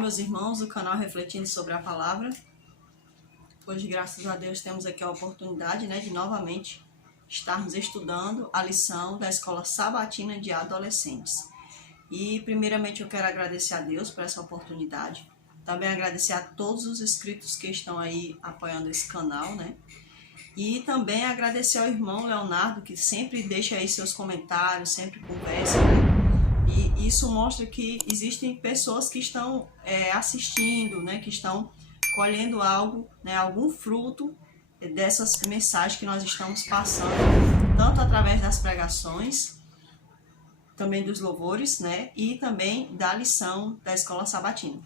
meus irmãos do canal Refletindo sobre a Palavra. Hoje, graças a Deus, temos aqui a oportunidade, de novamente estarmos estudando a lição da Escola Sabatina de Adolescentes. E, primeiramente, eu quero agradecer a Deus por essa oportunidade. Também agradecer a todos os inscritos que estão aí apoiando esse canal, E também agradecer ao irmão Leonardo, que sempre deixa aí seus comentários, sempre conversa, E isso mostra que existem pessoas que estão assistindo, que estão colhendo algo, algum fruto dessas mensagens que nós estamos passando, tanto através das pregações, também dos louvores, e também da lição da Escola Sabatina.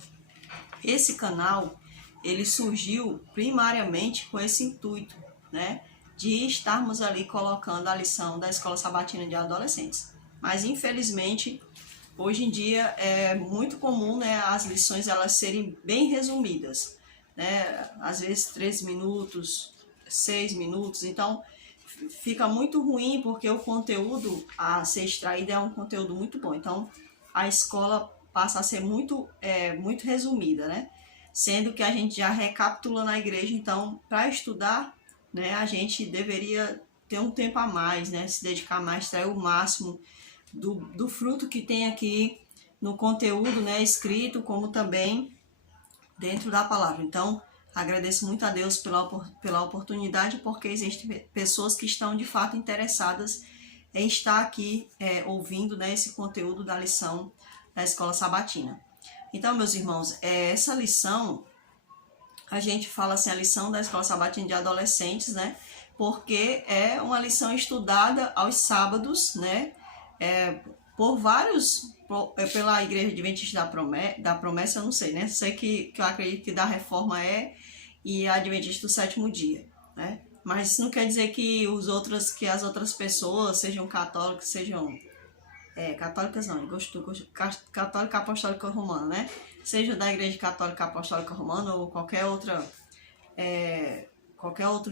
Esse canal, ele surgiu primariamente com esse intuito, de estarmos ali colocando a lição da Escola Sabatina de Adolescentes. Mas, infelizmente, hoje em dia é muito comum, as lições elas serem bem resumidas, às vezes 3 minutos, 6 minutos, então fica muito ruim porque o conteúdo a ser extraído é um conteúdo muito bom, então a escola passa a ser muito resumida, sendo que a gente já recapitula na igreja, então para estudar, a gente deveria ter um tempo a mais, se dedicar mais, extrair o máximo do fruto que tem aqui no conteúdo, escrito, como também dentro da palavra. Então, agradeço muito a Deus pela oportunidade, porque existem pessoas que estão de fato interessadas em estar aqui ouvindo esse conteúdo da lição da Escola Sabatina. Então, meus irmãos, essa lição, a gente fala assim, a lição da Escola Sabatina de Adolescentes, porque é uma lição estudada aos sábados, pela Igreja Adventista da Promessa, eu não sei, sei que eu acredito que da Reforma e a Adventista do Sétimo Dia, mas isso não quer dizer que as outras pessoas, sejam católicas, sejam católicas não, católica apostólica romana, seja da Igreja Católica Apostólica Romana ou qualquer outro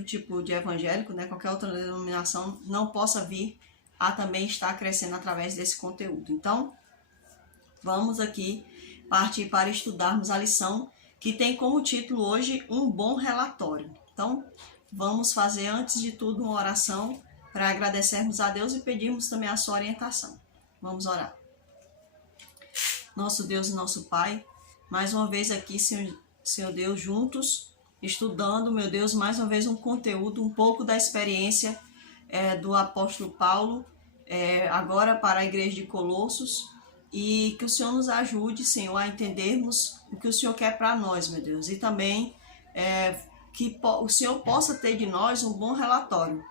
tipo de evangélico, qualquer outra denominação, não possa vir a também estar crescendo através desse conteúdo. Então, vamos aqui partir para estudarmos a lição que tem como título hoje um bom relatório. Então, vamos fazer antes de tudo uma oração para agradecermos a Deus e pedirmos também a sua orientação. Vamos orar. Nosso Deus e nosso Pai, mais uma vez aqui, Senhor Deus, juntos, estudando, meu Deus, mais uma vez um conteúdo, um pouco da experiência do apóstolo Paulo, agora para a igreja de Colossos, e que o Senhor nos ajude, Senhor, a entendermos o que o Senhor quer para nós, meu Deus, e também que o Senhor possa ter de nós um bom relatório,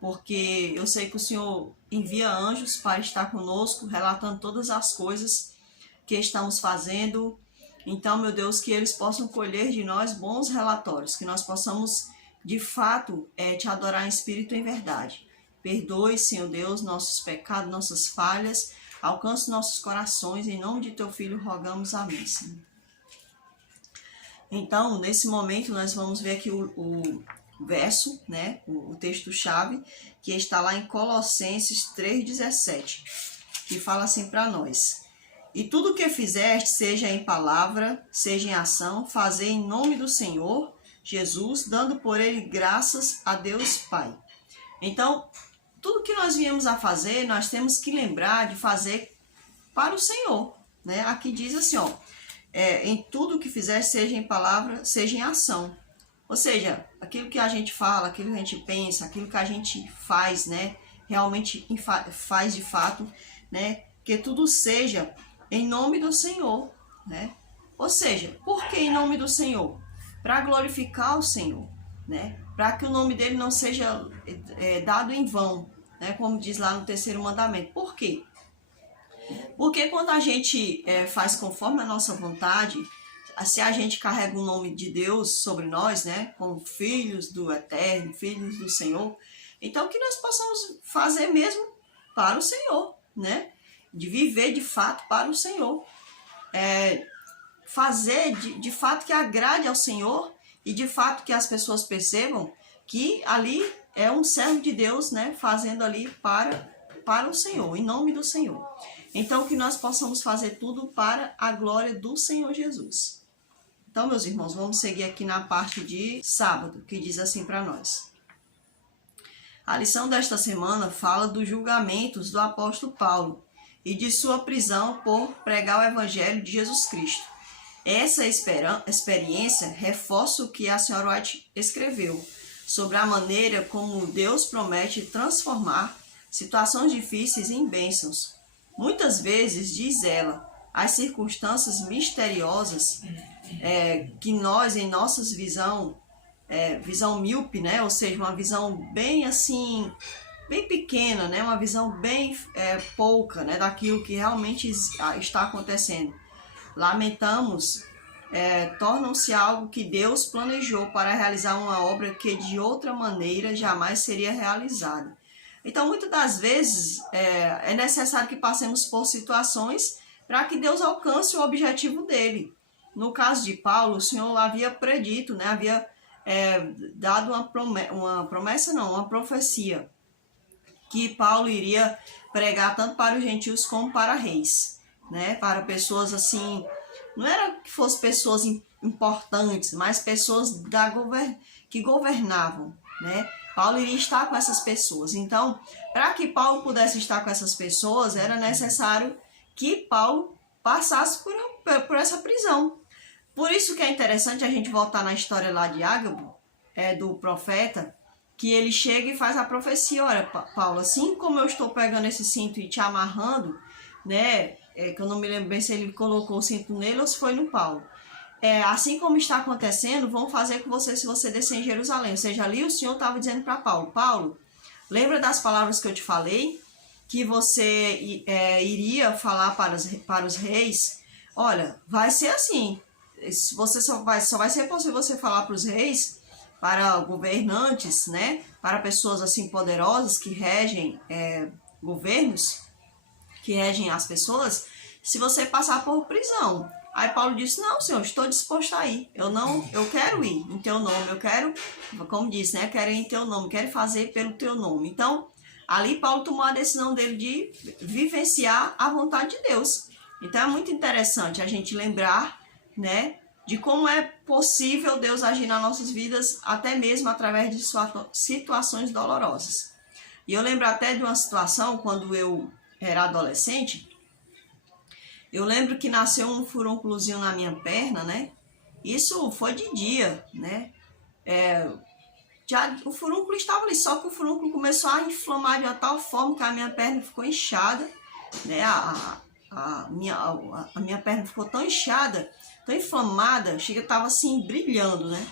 porque eu sei que o Senhor envia anjos para estar conosco, relatando todas as coisas que estamos fazendo. Então, meu Deus, que eles possam colher de nós bons relatórios, que nós possamos, de fato, te adorar em espírito e em verdade. Perdoe, Senhor Deus, nossos pecados, nossas falhas, alcance nossos corações, em nome de Teu Filho rogamos, amém, Senhor. Então, nesse momento, nós vamos ver aqui o verso, o texto-chave, que está lá em Colossenses 3,17, que fala assim para nós: E tudo o que fizeste, seja em palavra, seja em ação, fazei em nome do Senhor Jesus, dando por ele graças a Deus Pai. Então, tudo que nós viemos a fazer, nós temos que lembrar de fazer para o Senhor, Aqui diz assim, em tudo que fizer, seja em palavra, seja em ação. Ou seja, aquilo que a gente fala, aquilo que a gente pensa, aquilo que a gente faz, realmente faz de fato, que tudo seja em nome do Senhor, Ou seja, por que em nome do Senhor? Para glorificar o Senhor, Para que o nome dele não seja dado em vão, como diz lá no 3º mandamento. Por quê? Porque quando a gente faz conforme a nossa vontade, se a gente carrega o nome de Deus sobre nós, como filhos do Eterno, filhos do Senhor, então que nós possamos fazer mesmo para o Senhor, De viver de fato para o Senhor. Fazer de fato que agrade ao Senhor e de fato que as pessoas percebam que ali é um servo de Deus, fazendo ali para o Senhor, em nome do Senhor. Então, que nós possamos fazer tudo para a glória do Senhor Jesus. Então, meus irmãos, vamos seguir aqui na parte de sábado, que diz assim para nós. A lição desta semana fala dos julgamentos do apóstolo Paulo e de sua prisão por pregar o evangelho de Jesus Cristo. Essa experiência reforça o que a senhora White escreveu sobre a maneira como Deus promete transformar situações difíceis em bênçãos. Muitas vezes, diz ela, as circunstâncias misteriosas que nós, em nossa visão míope, né? Ou seja, uma visão bem assim, bem pequena, né? Uma visão bem pouca, né? Daquilo que realmente está acontecendo. Lamentamos, tornam-se algo que Deus planejou para realizar uma obra que de outra maneira jamais seria realizada. Então, muitas das vezes, é necessário que passemos por situações para que Deus alcance o objetivo dele. No caso de Paulo, o Senhor havia predito, né? Havia dado uma profecia, que Paulo iria pregar tanto para os gentios como para reis, né? Para pessoas assim, não era que fossem pessoas importantes, mas pessoas que governavam, né? Paulo iria estar com essas pessoas. Então, para que Paulo pudesse estar com essas pessoas, era necessário que Paulo passasse por essa prisão. Por isso que é interessante a gente voltar na história lá de Ágabo, do profeta, que ele chega e faz a profecia. Olha, Paulo, assim como eu estou pegando esse cinto e te amarrando, né, que eu não me lembro bem se ele colocou o cinto nele ou se foi no Paulo. Assim como está acontecendo, vão fazer com você se você descer em Jerusalém. Ou seja, ali o Senhor estava dizendo para Paulo, Paulo, lembra das palavras que eu te falei? Que você iria falar para os reis? Olha, vai ser assim. Você só vai ser possível você falar para os reis, para governantes, né? Para pessoas assim poderosas que regem governos, que regem as pessoas, se você passar por prisão. Aí Paulo disse, não, Senhor, estou disposto a ir. Eu quero ir em teu nome, eu quero, como disse, né? Quero ir em teu nome, quero fazer pelo teu nome. Então, ali Paulo tomou a decisão dele de vivenciar a vontade de Deus. Então, é muito interessante a gente lembrar, né, de como é possível Deus agir nas nossas vidas, até mesmo através de situações dolorosas. E eu lembro até de uma situação, quando eu era adolescente, eu lembro que nasceu um furúnculozinho na minha perna, né? Isso foi de dia, né? O furúnculo estava ali, só que o furúnculo começou a inflamar de uma tal forma que a minha perna ficou inchada, né? A minha perna ficou tão inchada, tão inflamada, chega, estava assim brilhando, né?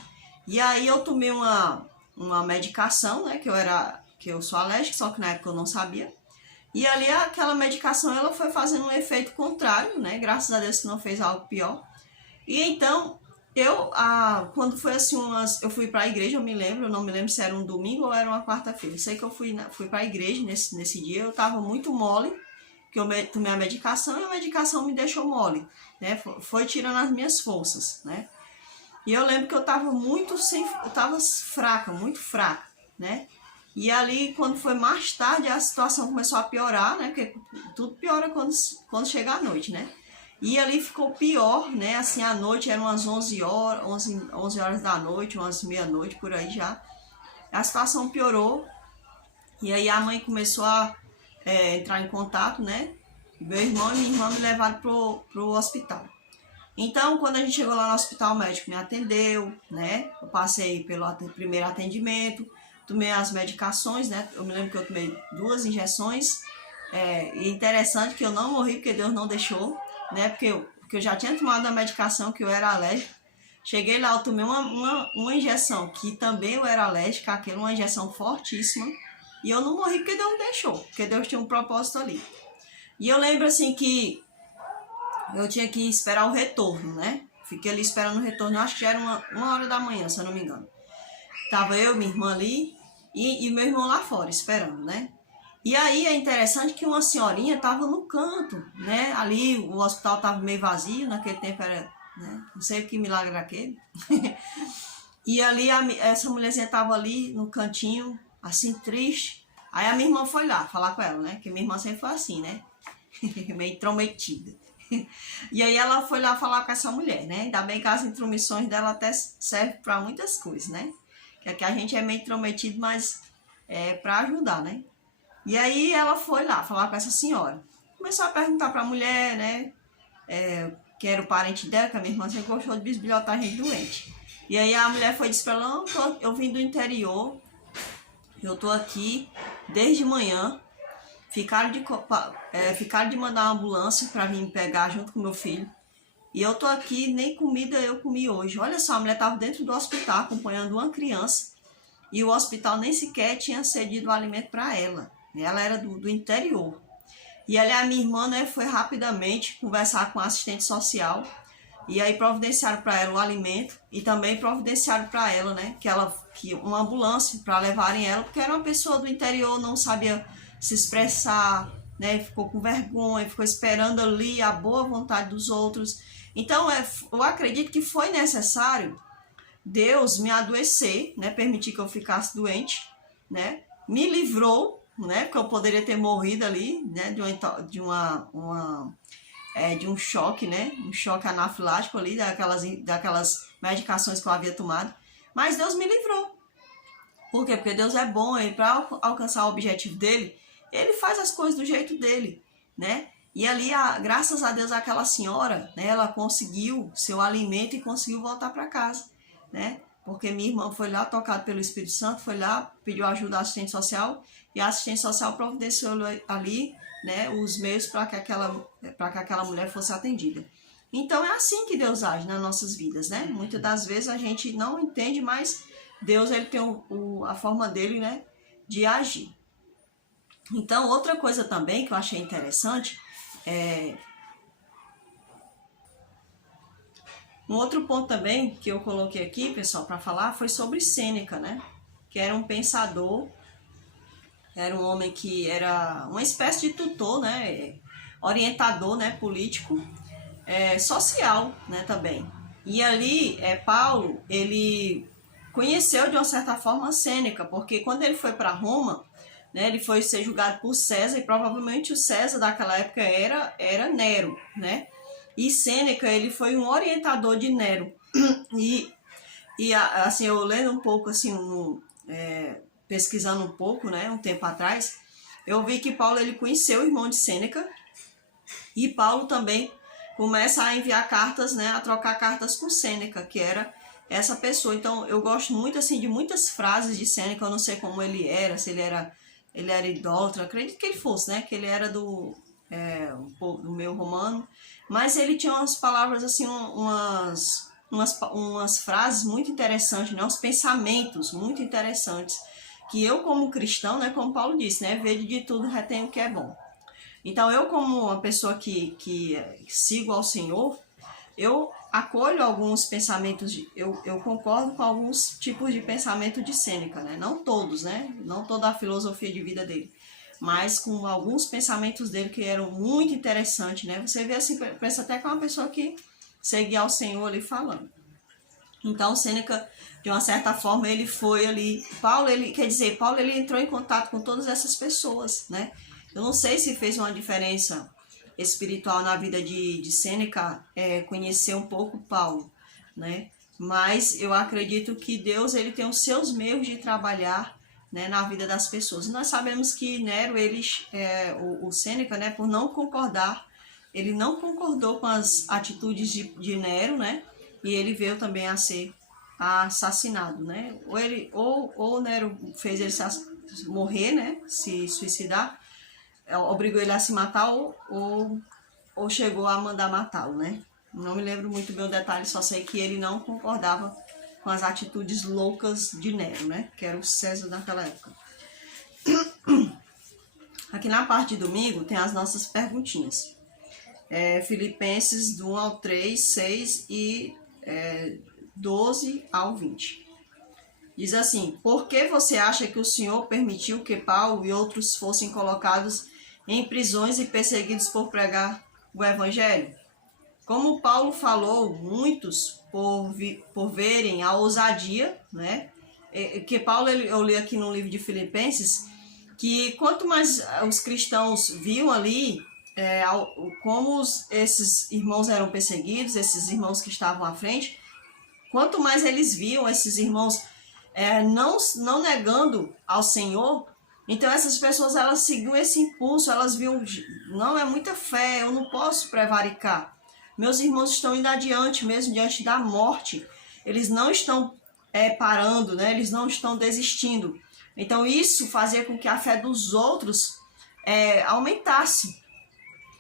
E aí eu tomei uma medicação, né? Que eu sou alérgica, só que na época eu não sabia. E ali aquela medicação ela foi fazendo um efeito contrário, né? Graças a Deus que não fez algo pior. E então quando foi assim eu fui para a igreja, eu não me lembro se era um domingo ou era uma quarta-feira. Eu sei que eu fui para a igreja nesse dia, eu estava muito mole, que eu tomei a medicação e a medicação me deixou mole, né? Foi tirando as minhas forças, né? E eu lembro que eu estava eu estava fraca, muito fraca, né? E ali, quando foi mais tarde, a situação começou a piorar, né? Porque tudo piora quando chega a noite, né? E ali ficou pior, né? Assim, à noite eram umas 11 horas da noite, umas meia-noite, por aí já. A situação piorou. E aí a mãe começou a entrar em contato, né? Meu irmão e minha irmã me levaram pro hospital. Então, quando a gente chegou lá no hospital, o médico me atendeu, né? Eu passei pelo primeiro atendimento, tomei as medicações, né? Eu me lembro que eu tomei 2 injeções. E interessante que eu não morri, porque Deus não deixou, né? Porque eu já tinha tomado a medicação, que eu era alérgica. Cheguei lá, eu tomei uma injeção, que também eu era alérgica, uma injeção fortíssima. E eu não morri porque Deus não deixou, porque Deus tinha um propósito ali. E eu lembro assim que eu tinha que esperar o retorno, né? Fiquei ali esperando o retorno, eu acho que já era uma hora da manhã, se eu não me engano. Tava eu, minha irmã ali e meu irmão lá fora, esperando, né? E aí é interessante que uma senhorinha tava no canto, né? Ali o hospital tava meio vazio, naquele tempo era, né? Não sei que milagre era aquele. E ali essa mulherzinha tava ali no cantinho, assim, triste, Aí a minha irmã foi lá falar com ela, né? Que minha irmã sempre foi assim, né? Meio intrometida. E aí ela foi lá falar com essa mulher, né? Ainda bem que as intromissões dela até servem para muitas coisas, né? Que aqui a gente é meio intrometido, mas é para ajudar, né? E aí ela foi lá falar com essa senhora. Começou a perguntar para a mulher, né? Que era o parente dela, que a minha irmã sempre gostou de bisbilhotar gente doente. E aí a mulher foi e disse para ela, não, eu vim do interior, eu tô aqui desde manhã, ficaram de mandar uma ambulância para vir me pegar junto com meu filho. E eu tô aqui, nem comida eu comi hoje. Olha só, a mulher estava dentro do hospital acompanhando uma criança e o hospital nem sequer tinha cedido o alimento para ela. Ela era do interior. E ali a minha irmã, né, foi rapidamente conversar com a assistente social e aí providenciaram para ela o alimento e também providenciaram para ela, né, que uma ambulância para levarem ela, porque era uma pessoa do interior, não sabia se expressar, né, ficou com vergonha, ficou esperando ali a boa vontade dos outros. Então, eu acredito que foi necessário Deus me adoecer, né, permitir que eu ficasse doente, né, me livrou, né, porque eu poderia ter morrido ali, né, de um choque, né, um choque anafilático ali, daquelas medicações que eu havia tomado, mas Deus me livrou. Por quê? Porque Deus é bom e para alcançar o objetivo dele, ele faz as coisas do jeito dele, né? E ali, graças a Deus, aquela senhora, né, ela conseguiu seu alimento e conseguiu voltar para casa, né? Porque minha irmã foi lá, tocada pelo Espírito Santo, foi lá, pediu ajuda à assistente social e a assistente social providenciou ali, né, os meios para que aquela mulher fosse atendida. Então é assim que Deus age nas nossas vidas, né? Muitas das vezes a gente não entende, mas Deus ele tem a forma dele, né, de agir. Então outra coisa também que eu achei interessante um outro ponto também que eu coloquei aqui, pessoal, para falar, foi sobre Sêneca, né? Que era um pensador, era um homem que era uma espécie de tutor, né? Orientador, né? Político, social, né? Também. E ali, Paulo, ele conheceu de uma certa forma Sêneca, porque quando ele foi para Roma, né? Ele foi ser julgado por César e provavelmente o César daquela época era Nero, né? E Sêneca, ele foi um orientador de Nero. E assim, eu lendo um pouco, assim, pesquisando um pouco, né, um tempo atrás, eu vi que Paulo, ele conheceu o irmão de Sêneca, e Paulo também começa a enviar cartas, né, a trocar cartas com Sêneca, que era essa pessoa. Então, eu gosto muito, assim, de muitas frases de Sêneca, eu não sei como ele era, se ele era idólatra, acredito que ele fosse, né, que ele era do meio romano, mas ele tinha umas palavras assim, umas frases muito interessantes, né? Uns pensamentos muito interessantes, que eu como cristão, né, como Paulo disse, né, vede de tudo, retém o que é bom. Então eu como uma pessoa que sigo ao Senhor, eu acolho alguns pensamentos, eu concordo com alguns tipos de pensamento de Sêneca, né? Não todos, né? Não toda a filosofia de vida dele, mas com alguns pensamentos dele que eram muito interessantes, né? Você vê assim, pensa até que é uma pessoa que seguia ao Senhor ali falando. Então, Sêneca, de uma certa forma, ele foi ali... Paulo, ele entrou em contato com todas essas pessoas, né? Eu não sei se fez uma diferença espiritual na vida de Sêneca, conhecer um pouco Paulo, né? Mas eu acredito que Deus, ele tem os seus meios de trabalhar, né, na vida das pessoas. Nós sabemos que Nero, o Sêneca, né, por não concordar, ele não concordou com as atitudes de Nero, né, e ele veio também a ser assassinado, né, ou Nero fez ele morrer, né, se suicidar, obrigou ele a se matar, ou chegou a mandar matá-lo, né. Não me lembro muito bem o detalhe, só sei que ele não concordava com as atitudes loucas de Nero, né? Que era o César naquela época. Aqui na parte de domingo tem as nossas perguntinhas. Filipenses do 1 ao 3, 6 e 12 ao 20. Diz assim: por que você acha que o Senhor permitiu que Paulo e outros fossem colocados em prisões e perseguidos por pregar o Evangelho? Como Paulo falou, muitos, por verem a ousadia, né? Que Paulo, eu li aqui no livro de Filipenses, que quanto mais os cristãos viam ali como esses irmãos eram perseguidos, esses irmãos que estavam à frente, quanto mais eles viam esses irmãos não negando ao Senhor, então essas pessoas elas seguiam esse impulso, elas viam, não é muita fé, eu não posso prevaricar. Meus irmãos estão indo adiante, mesmo diante da morte, eles não estão parando, né? Eles não estão desistindo. Então isso fazia com que a fé dos outros aumentasse,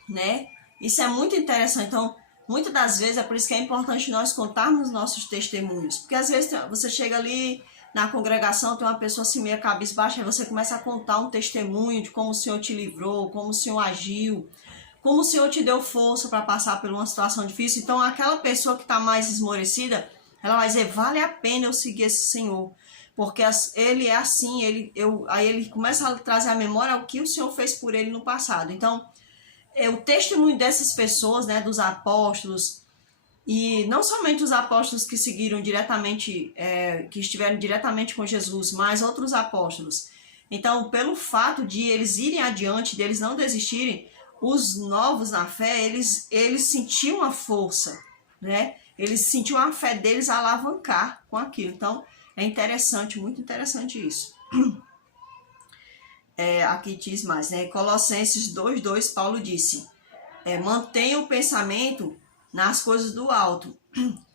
né? Isso é muito interessante. Então, muitas das vezes é por isso que é importante nós contarmos nossos testemunhos, porque às vezes você chega ali na congregação, tem uma pessoa assim meio cabisbaixa, aí você começa a contar um testemunho de como o Senhor te livrou, como o Senhor agiu, como o Senhor te deu força para passar por uma situação difícil. Então aquela pessoa que está mais esmorecida, ela vai dizer, vale a pena eu seguir esse Senhor, porque ele é assim, aí ele começa a trazer à memória o que o Senhor fez por ele no passado. Então, o testemunho dessas pessoas, né, dos apóstolos, e não somente os apóstolos que seguiram diretamente, que estiveram diretamente com Jesus, mas outros apóstolos. Então, pelo fato de eles irem adiante, deles não desistirem, os novos na fé, eles sentiam a força, né? Eles sentiam a fé deles alavancar com aquilo. Então, é interessante, muito interessante isso. Aqui diz mais, né? Colossenses 2:2, Paulo disse, mantenha o pensamento nas coisas do alto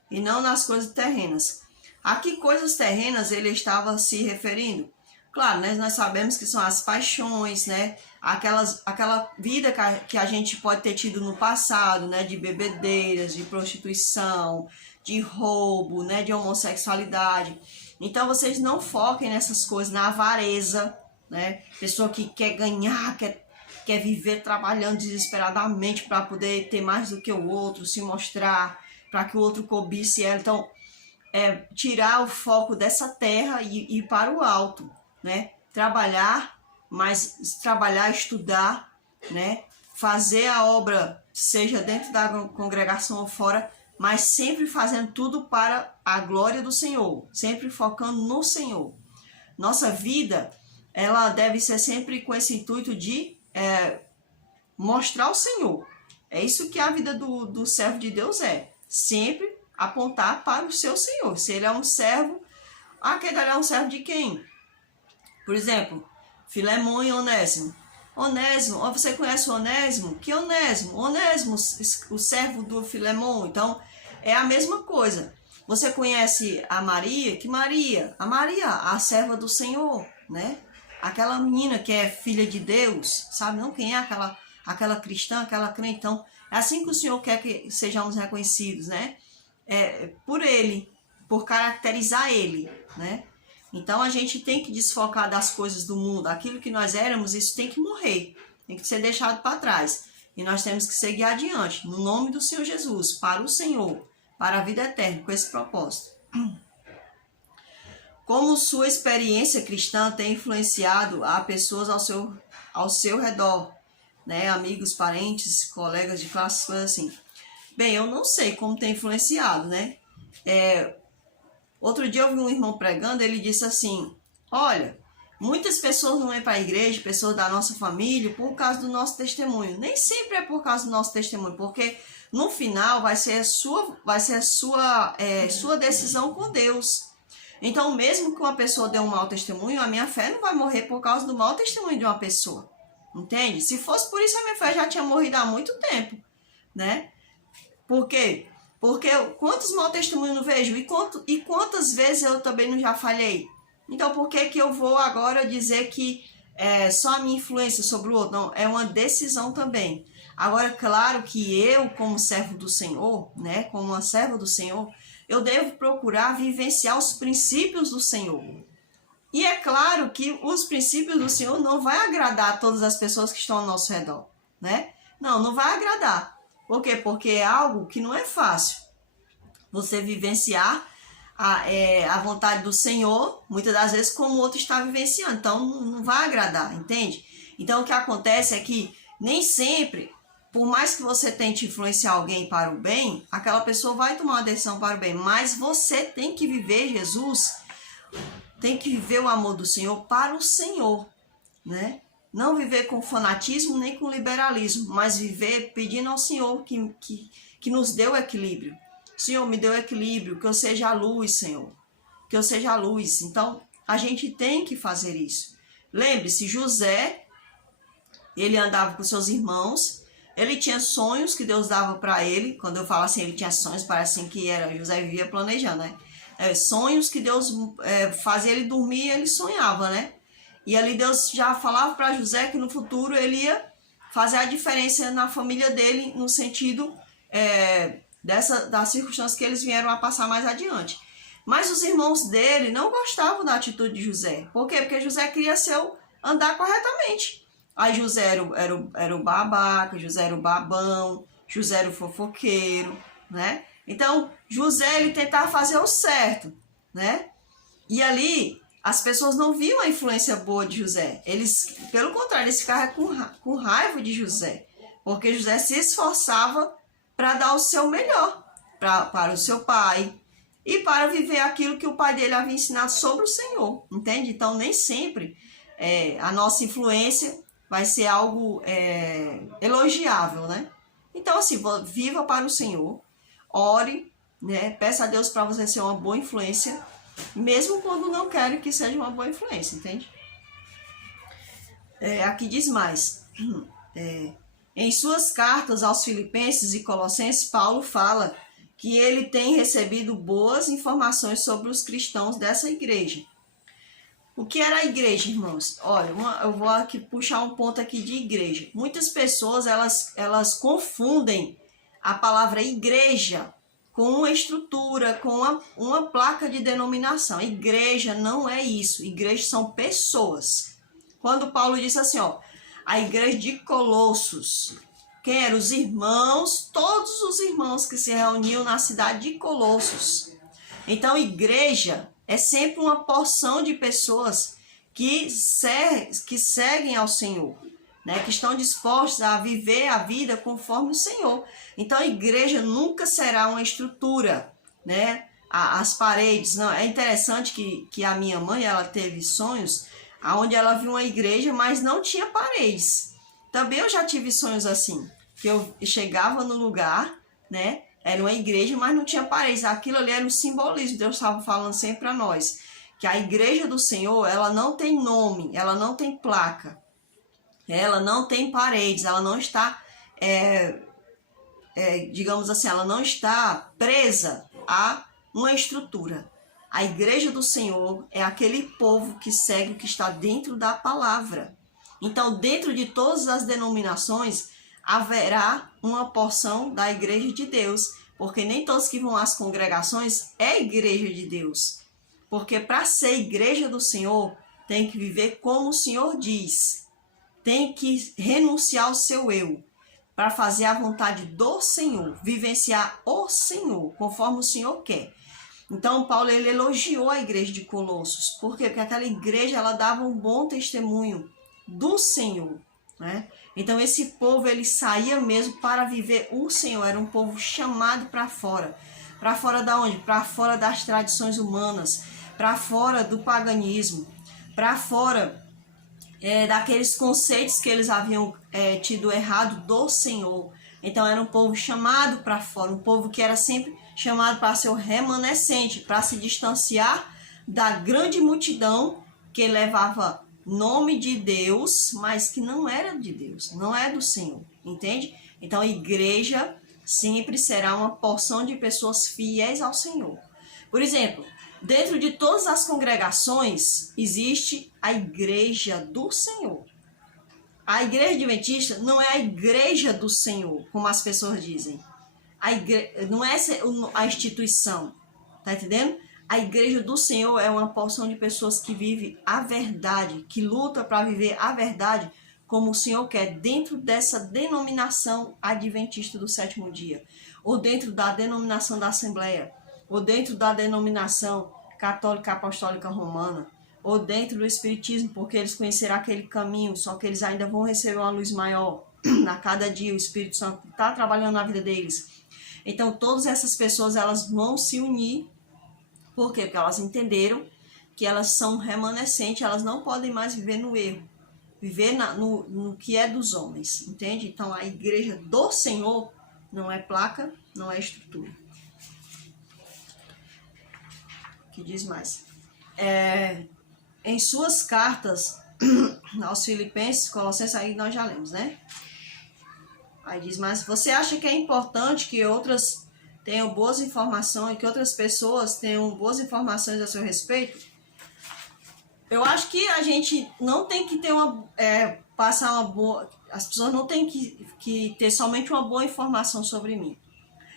e não nas coisas terrenas. A que coisas terrenas ele estava se referindo? Claro, né, nós sabemos que são as paixões, né, aquela vida que a gente pode ter tido no passado, né, de bebedeiras, de prostituição, de roubo, né, de homossexualidade. Então vocês não foquem nessas coisas, na avareza, né, pessoa que quer ganhar, quer viver trabalhando desesperadamente para poder ter mais do que o outro, se mostrar, para que o outro cobice ela. Então, tirar o foco dessa terra e ir para o alto, né? Trabalhar, estudar, né? Fazer a obra, seja dentro da congregação ou fora, mas sempre fazendo tudo para a glória do Senhor, sempre focando no Senhor. Nossa vida, ela deve ser sempre com esse intuito de mostrar o Senhor. É isso que a vida do servo de Deus é. Sempre apontar para o seu Senhor. Se ele é um servo, aquele é um servo de quem? Por exemplo, Filemão e Onésimo. Onésimo, você conhece o Onésimo? Que Onésimo? Onésimo, o servo do Filemão. Então, é a mesma coisa. Você conhece a Maria? Que Maria? A Maria, a serva do Senhor, né? Aquela menina que é filha de Deus, sabe? Não quem é aquela cristã, aquela crente. Então, é assim que o Senhor quer que sejamos reconhecidos, né? Por Ele, por caracterizar Ele, né? Então, a gente tem que desfocar das coisas do mundo. Aquilo que nós éramos, isso tem que morrer. Tem que ser deixado para trás. E nós temos que seguir adiante, no nome do Senhor Jesus, para o Senhor, para a vida eterna, com esse propósito. Como sua experiência cristã tem influenciado a pessoas ao seu redor, né? Amigos, parentes, colegas de classe, coisas assim. Bem, eu não sei como tem influenciado, né? Outro dia eu vi um irmão pregando, ele disse assim, olha, muitas pessoas não vêm para a igreja, pessoas da nossa família, por causa do nosso testemunho. Nem sempre é por causa do nosso testemunho, porque no final vai ser a sua decisão com Deus. Então, mesmo que uma pessoa dê um mau testemunho, a minha fé não vai morrer por causa do mau testemunho de uma pessoa. Entende? Se fosse por isso, a minha fé já tinha morrido há muito tempo, né? Por quê? Porque quantos maus testemunhos eu não vejo? E quantas vezes eu também não já falhei? Então, por que eu vou agora dizer que só a minha influência sobre o outro? Não, é uma decisão também. Agora, claro que eu, como servo do Senhor, né? Como uma serva do Senhor, eu devo procurar vivenciar os princípios do Senhor. E é claro que os princípios do Senhor não vai agradar a todas as pessoas que estão ao nosso redor, né? Não vai agradar. Por quê? Porque é algo que não é fácil. Você vivenciar a vontade do Senhor, muitas das vezes, como o outro está vivenciando. Então, não vai agradar, entende? Então, o que acontece é que nem sempre, por mais que você tente influenciar alguém para o bem, aquela pessoa vai tomar uma decisão para o bem. Mas você tem que viver Jesus, tem que viver o amor do Senhor para o Senhor. né? Não viver com fanatismo nem com liberalismo, mas viver pedindo ao Senhor que nos dê o equilíbrio. Senhor, me dê o equilíbrio, que eu seja a luz, Senhor. Que eu seja a luz. Então, a gente tem que fazer isso. Lembre-se, José, ele andava com seus irmãos, ele tinha sonhos que Deus dava para ele. Quando eu falo assim, ele tinha sonhos, parece assim que era, José vivia planejando, né? Sonhos que Deus fazia ele dormir e ele sonhava, né? E ali Deus já falava para José que no futuro ele ia fazer a diferença na família dele, no sentido das circunstâncias que eles vieram a passar mais adiante. Mas os irmãos dele não gostavam da atitude de José. Por quê? Porque José queria andar corretamente. Aí José era o babaca, José era o babão, José era o fofoqueiro, né? Então, José, ele tentava fazer o certo, né? E ali, as pessoas não viam a influência boa de José. Eles, pelo contrário, eles ficavam com raiva de José. Porque José se esforçava para dar o seu melhor para o seu pai e para viver aquilo que o pai dele havia ensinado sobre o Senhor, entende? Então, nem sempre a nossa influência vai ser algo elogiável, né? Então, assim, viva para o Senhor, ore, né? Peça a Deus para você ser uma boa influência, mesmo quando não quer que seja uma boa influência, entende? Aqui diz mais. Em suas cartas aos Filipenses e Colossenses, Paulo fala que ele tem recebido boas informações sobre os cristãos dessa igreja. O que era a igreja, irmãos? Olha, eu vou aqui puxar um ponto aqui de igreja. Muitas pessoas, elas confundem a palavra igreja com uma estrutura, com uma placa de denominação. Igreja não é isso. Igreja são pessoas. Quando Paulo disse assim, ó, a igreja de Colossos, quem eram os irmãos? Todos os irmãos que se reuniam na cidade de Colossos. Então, igreja é sempre uma porção de pessoas que seguem ao Senhor, né? Que estão dispostas a viver a vida conforme o Senhor. Então, a igreja nunca será uma estrutura, né? As paredes, não. É interessante que a minha mãe, ela teve sonhos onde ela viu uma igreja, mas não tinha paredes. Também eu já tive sonhos assim, que eu chegava no lugar, né? Era uma igreja, mas não tinha paredes. Aquilo ali era um simbolismo. Deus estava falando sempre para nós que a igreja do Senhor, ela não tem nome, ela não tem placa, ela não tem paredes, ela não está, digamos assim, ela não está presa a uma estrutura. A igreja do Senhor é aquele povo que segue o que está dentro da palavra. Então, dentro de todas as denominações, haverá uma porção da igreja de Deus, porque nem todos que vão às congregações é igreja de Deus. Porque para ser igreja do Senhor, tem que viver como o Senhor diz. Tem que renunciar ao seu eu, para fazer a vontade do Senhor, vivenciar o Senhor, conforme o Senhor quer. Então, Paulo, ele elogiou a igreja de Colossos. Por quê? Porque aquela igreja, ela dava um bom testemunho do Senhor, né? Então, esse povo, ele saía mesmo para viver o Senhor. Era um povo chamado para fora. Para fora da onde? Para fora das tradições humanas, para fora do paganismo, para fora daqueles conceitos que eles haviam tido errado do Senhor. Então, era um povo chamado para fora, um povo que era sempre chamado para ser o remanescente, para se distanciar da grande multidão que levava nome de Deus, mas que não era de Deus, não é do Senhor, entende? Então, a igreja sempre será uma porção de pessoas fiéis ao Senhor. Por exemplo, dentro de todas as congregações, existe a igreja do Senhor. A igreja adventista não é a igreja do Senhor, como as pessoas dizem. Não é a instituição, tá entendendo? A igreja do Senhor é uma porção de pessoas que vive a verdade, que luta para viver a verdade como o Senhor quer, dentro dessa denominação adventista do sétimo dia, ou dentro da denominação da Assembleia, ou dentro da denominação católica apostólica romana, ou dentro do Espiritismo, porque eles conhecerão aquele caminho, só que eles ainda vão receber uma luz maior. A cada dia o Espírito Santo está trabalhando na vida deles. Então, todas essas pessoas, elas vão se unir. Por quê? Porque elas entenderam que elas são remanescentes, elas não podem mais viver no erro. viver no que é dos homens, entende? Então a igreja do Senhor não é placa, não é estrutura. O que diz mais? Em suas cartas aos Filipenses, Colossenses, aí nós já lemos, né? Aí diz, mas você acha que é importante que outras tenham boas informações, que outras pessoas tenham boas informações a seu respeito? Eu acho que a gente não tem que ter passar uma boa... As pessoas não têm que ter somente uma boa informação sobre mim.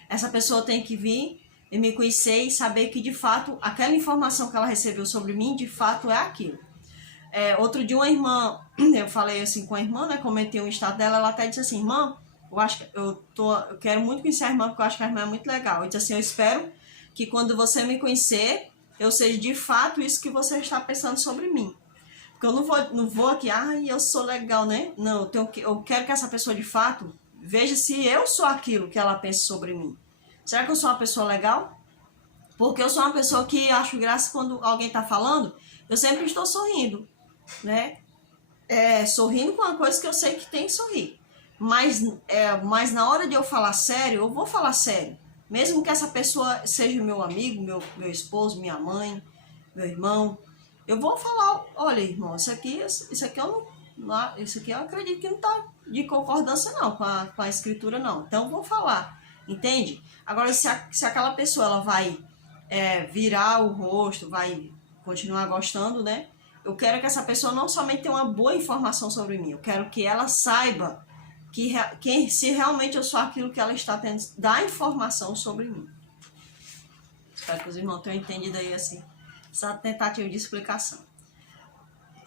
Essa pessoa tem que vir e me conhecer e saber que, de fato, aquela informação que ela recebeu sobre mim, de fato, é aquilo. Outro dia uma irmã, eu falei assim com a irmã, né, comentei um estado dela, ela até disse assim, irmã, eu quero muito conhecer a irmã, porque eu acho que a irmã é muito legal. Eu disse assim, eu espero que quando você me conhecer, eu seja de fato isso que você está pensando sobre mim. Porque eu não vou aqui, eu sou legal, né? Não, eu quero que essa pessoa de fato veja se eu sou aquilo que ela pensa sobre mim. Será que eu sou uma pessoa legal? Porque eu sou uma pessoa que acho graça quando alguém está falando, eu sempre estou sorrindo, né? Sorrindo com uma coisa que eu sei que tem que sorrir. Mas na hora de eu falar sério, eu vou falar sério. Mesmo que essa pessoa seja meu amigo, meu esposo, minha mãe, meu irmão, eu vou falar, olha, irmão, isso aqui eu acredito que não está de concordância não com a escritura não. Então eu vou falar, entende? Agora se aquela pessoa ela vai virar o rosto, vai continuar gostando, né? Eu quero que essa pessoa não somente tenha uma boa informação sobre mim, eu quero que ela saiba se realmente eu sou aquilo que ela está tendo, dar informação sobre mim. Espero que os irmãos tenham entendido aí assim, essa tentativa de explicação.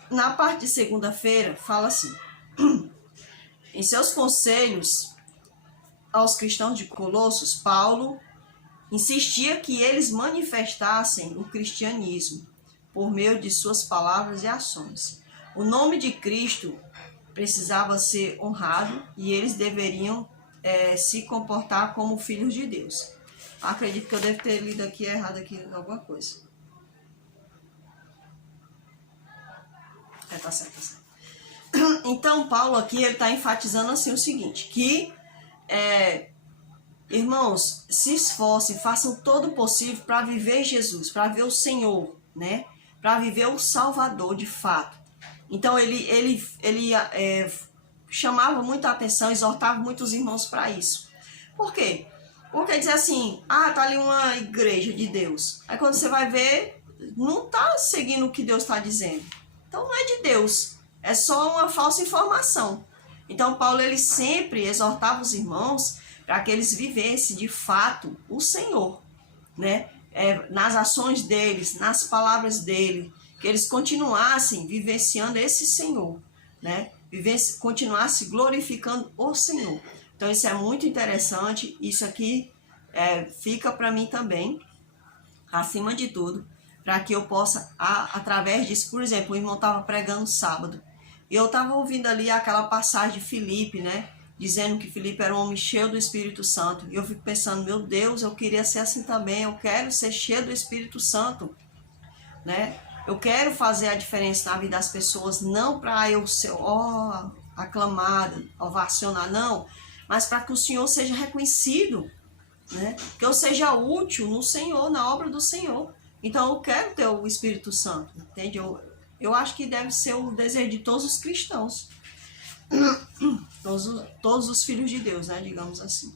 Na parte de segunda-feira, fala assim, em seus conselhos aos cristãos de Colossos, Paulo insistia que eles manifestassem o cristianismo por meio de suas palavras e ações. O nome de Cristo precisava ser honrado e eles deveriam se comportar como filhos de Deus. Acredito que eu devo ter lido aqui errado aqui alguma coisa. Tá certo, tá certo. Então, Paulo aqui ele está enfatizando assim o seguinte, que irmãos, se esforcem, façam todo o possível para viver Jesus, para ver o Senhor, né? Para viver o Salvador de fato. Então ele chamava muita atenção, exortava muitos irmãos para isso. Por quê? Porque dizer assim, tá ali uma igreja de Deus. Aí quando você vai ver, não está seguindo o que Deus está dizendo. Então não é de Deus, é só uma falsa informação. Então Paulo ele sempre exortava os irmãos para que eles vivessem de fato o Senhor, né? Nas ações deles, nas palavras dele, que eles continuassem vivenciando esse Senhor, né? Continuassem glorificando o Senhor. Então isso é muito interessante, isso aqui fica para mim também, acima de tudo, para que eu possa, através disso, por exemplo, o irmão estava pregando sábado, e eu estava ouvindo ali aquela passagem de Filipe, né? Dizendo que Filipe era um homem cheio do Espírito Santo. E eu fico pensando, meu Deus, eu queria ser assim também. Eu quero ser cheio do Espírito Santo, né? Eu quero fazer a diferença na vida das pessoas, não para eu ser aclamada, ovacionar, não. Mas para que o Senhor seja reconhecido, né? Que eu seja útil no Senhor, na obra do Senhor. Então eu quero ter o Espírito Santo, entende? Eu acho que deve ser o desejo de todos os cristãos. Todos os filhos de Deus, né, digamos assim.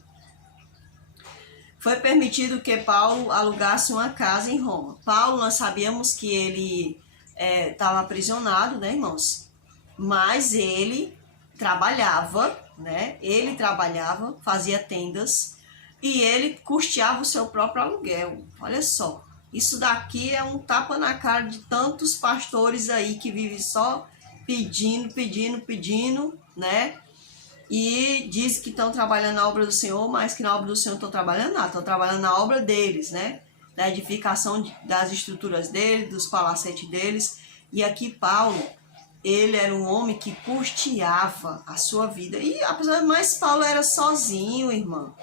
Foi permitido que Paulo alugasse uma casa em Roma. Paulo, nós sabíamos que ele estava aprisionado, né, irmãos? Mas ele trabalhava, né? Ele trabalhava, fazia tendas e ele custeava o seu próprio aluguel. Olha só, isso daqui é um tapa na cara de tantos pastores aí que vivem só pedindo, né? E diz que estão trabalhando na obra do Senhor, mas que na obra do Senhor não estão trabalhando nada, estão trabalhando na obra deles, né? Da edificação das estruturas deles, dos palacetes deles. E aqui Paulo, ele era um homem que custeava a sua vida. E apesar mais Paulo era sozinho, irmão.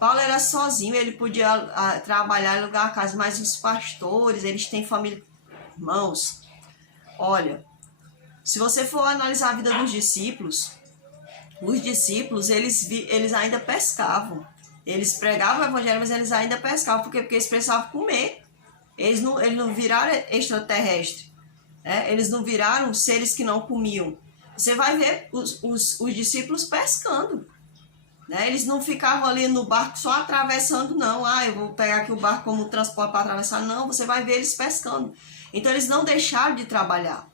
Paulo era sozinho, ele podia trabalhar em lugar a casa, mas os pastores, eles têm família. Irmãos, olha, Se você for analisar a vida dos discípulos, os discípulos, eles ainda pescavam. Eles pregavam o evangelho, mas eles ainda pescavam. Por quê? Porque eles precisavam comer. Eles não viraram extraterrestre. Né? Eles não viraram seres que não comiam. Você vai ver os discípulos pescando. Né? Eles não ficavam ali no barco só atravessando, não. Ah, eu vou pegar aqui o barco como transporte para atravessar. Não, você vai ver eles pescando. Então, eles não deixaram de trabalhar.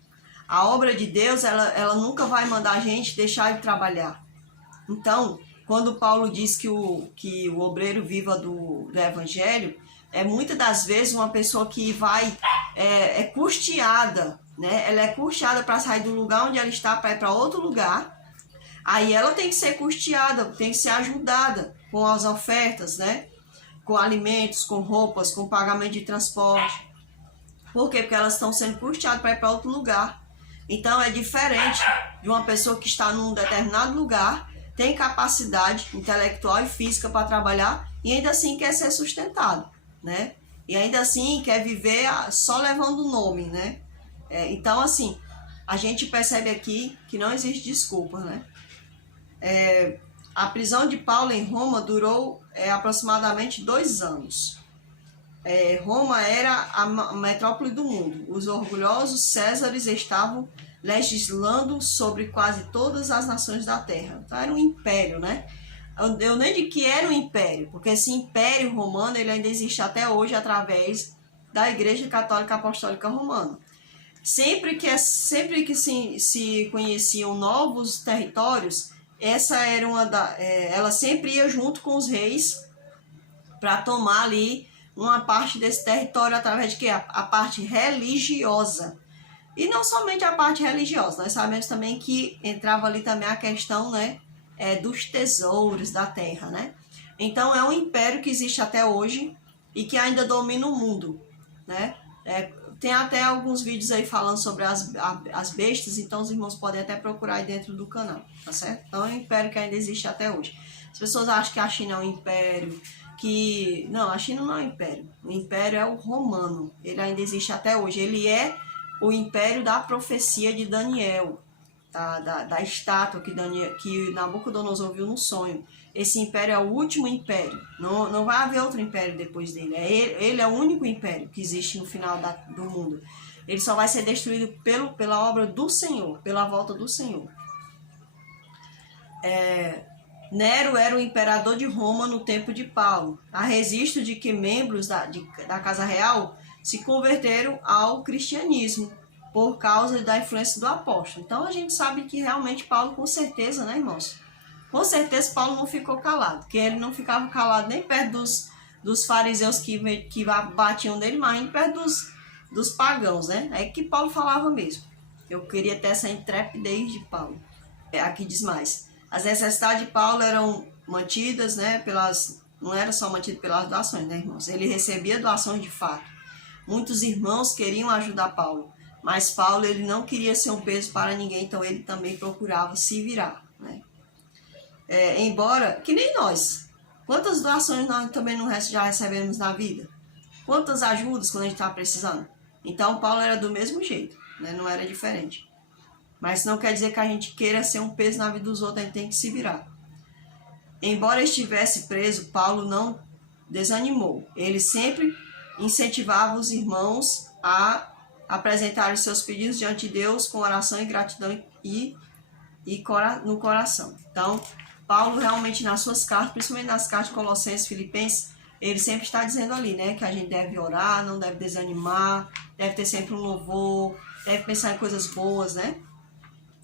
A obra de Deus, ela nunca vai mandar a gente deixar de trabalhar. Então, quando Paulo diz que o obreiro viva do evangelho, muitas das vezes uma pessoa que vai, é custeada, né? Ela é custeada para sair do lugar onde ela está para ir para outro lugar. Aí ela tem que ser custeada, tem que ser ajudada com as ofertas, né? Com alimentos, com roupas, com pagamento de transporte. Por quê? Porque elas estão sendo custeadas para ir para outro lugar. Então é diferente de uma pessoa que está num determinado lugar, tem capacidade intelectual e física para trabalhar e ainda assim quer ser sustentado, né? E ainda assim quer viver só levando o nome, né? Então, assim, a gente percebe aqui que não existe desculpa, né? A prisão de Paulo em Roma durou aproximadamente 2 anos. Roma era a metrópole do mundo. Os orgulhosos Césares estavam legislando sobre quase todas as nações da terra. Então era um império, né? Eu nem digo que era um império, porque esse império romano ele ainda existe até hoje através da Igreja Católica Apostólica Romana. Sempre que se conheciam novos territórios, essa era ela sempre ia junto com os reis para tomar ali uma parte desse território através de quê? A parte religiosa. E não somente a parte religiosa, nós sabemos também que entrava ali também a questão, né, dos tesouros da terra, né? Então é um império que existe até hoje e que ainda domina o mundo, né? Tem até alguns vídeos aí falando sobre as bestas, então os irmãos podem até procurar aí dentro do canal, tá certo? Então é um império que ainda existe até hoje. As pessoas acham que a China é um império, não, a China não é um império. O império é o romano, ele ainda existe até hoje. Ele é o império da profecia de Daniel, da estátua que Nabucodonosor viu no sonho. Esse império é o último império, não vai haver outro império depois dele. Ele é o único império que existe no final do mundo. Ele só vai ser destruído pela obra do Senhor, pela volta do Senhor. Nero era o imperador de Roma no tempo de Paulo. Há registro de que membros da Casa Real se converteram ao cristianismo por causa da influência do apóstolo. Então a gente sabe que realmente Paulo, com certeza, né, irmãos? Com certeza Paulo não ficou calado, porque ele não ficava calado nem perto dos fariseus que batiam nele, mas nem perto dos pagãos, né? É que Paulo falava mesmo. Eu queria ter essa intrepidez de Paulo. Aqui diz mais. As necessidades de Paulo eram mantidas, né, não era só mantido pelas doações, né, irmãos? Ele recebia doações de fato. Muitos irmãos queriam ajudar Paulo, mas Paulo ele não queria ser um peso para ninguém, então ele também procurava se virar, né? Embora, que nem nós, quantas doações nós também já recebemos na vida? Quantas ajudas quando a gente está precisando? Então Paulo era do mesmo jeito, né? Não era diferente. Mas não quer dizer que a gente queira ser um peso na vida dos outros, a gente tem que se virar. Embora estivesse preso, Paulo não desanimou. Ele sempre incentivava os irmãos a apresentar os seus pedidos diante de Deus com oração e gratidão no coração. Então, Paulo realmente nas suas cartas, principalmente nas cartas de Colossenses, Filipenses, ele sempre está dizendo ali, né, que a gente deve orar, não deve desanimar, deve ter sempre um louvor, deve pensar em coisas boas, né?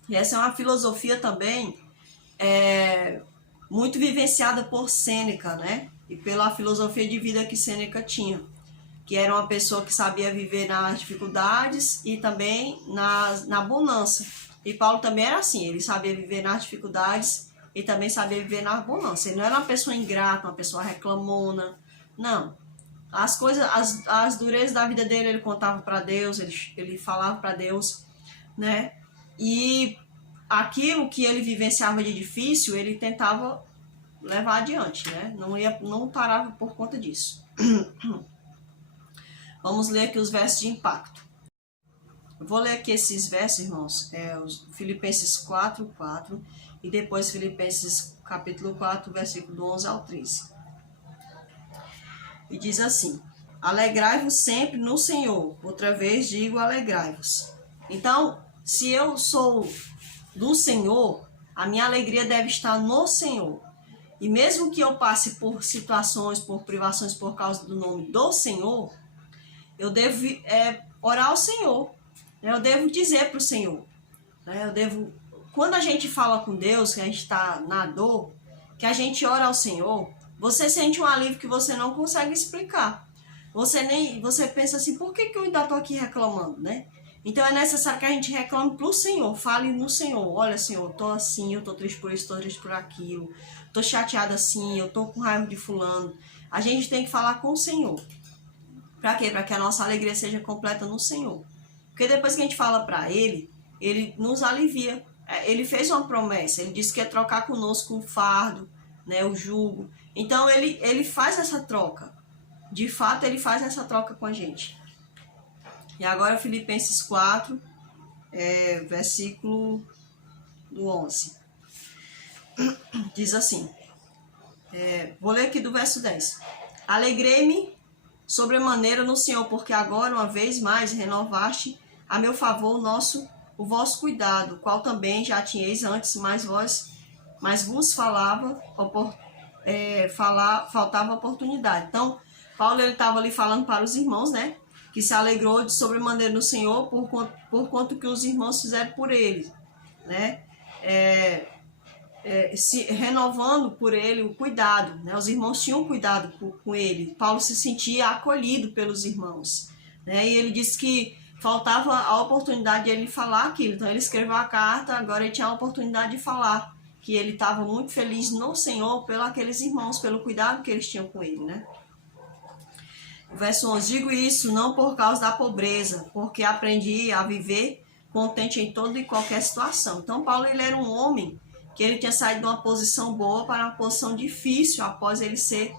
E essa é uma filosofia também muito vivenciada por Sêneca, né? E pela filosofia de vida que Sêneca tinha, que era uma pessoa que sabia viver nas dificuldades e também na bonança. E Paulo também era assim, ele sabia viver nas dificuldades e também sabia viver na bonança. Ele não era uma pessoa ingrata, uma pessoa reclamona, não. As coisas, as durezas da vida dele, ele contava para Deus, ele falava para Deus, né? E aquilo que ele vivenciava de difícil, ele tentava levar adiante, né? Não parava por conta disso. Vamos ler aqui os versos de impacto. Eu vou ler aqui esses versos, irmãos, os Filipenses 4:4 e depois Filipenses capítulo 4, versículo do 11 ao 13. E diz assim: alegrai-vos sempre no Senhor. Outra vez digo, alegrai-vos. Então, se eu sou do Senhor, a minha alegria deve estar no Senhor. E mesmo que eu passe por situações, por privações por causa do nome do Senhor, eu devo orar ao Senhor. Eu devo dizer para o Senhor. Quando a gente fala com Deus, que a gente está na dor, que a gente ora ao Senhor, você sente um alívio que você não consegue explicar. Você pensa assim, por que eu ainda estou aqui reclamando, né? Então é necessário que a gente reclame para o Senhor, fale no Senhor. Olha, Senhor, eu estou assim, eu estou triste por isso, estou triste por aquilo, estou chateada assim, eu estou com raiva de fulano. A gente tem que falar com o Senhor. Para quê? Para que a nossa alegria seja completa no Senhor. Porque depois que a gente fala para Ele, Ele nos alivia. Ele fez uma promessa, Ele disse que ia trocar conosco o fardo, né, o jugo. Então ele faz essa troca. De fato, Ele faz essa troca com a gente. E agora Filipenses 4, versículo do 11. Diz assim, vou ler aqui do verso 10. Alegrei-me sobremaneira no Senhor, porque agora, uma vez mais, renovaste a meu favor o vosso cuidado, qual também já tinhais antes, mas vos faltava oportunidade. Então, Paulo estava ali falando para os irmãos, né? Que se alegrou de sobremaneira no Senhor por quanto que os irmãos fizeram por ele, né? Se renovando por ele o cuidado, né? Os irmãos tinham cuidado com ele. Paulo se sentia acolhido pelos irmãos, né? E ele disse que faltava a oportunidade de ele falar aquilo. Então ele escreveu a carta, agora ele tinha a oportunidade de falar que ele estava muito feliz no Senhor pelos aqueles irmãos, pelo cuidado que eles tinham com ele, né? Verso 11, digo isso não por causa da pobreza, porque aprendi a viver contente em toda e qualquer situação. Então Paulo, ele era um homem que ele tinha saído de uma posição boa para uma posição difícil após ele se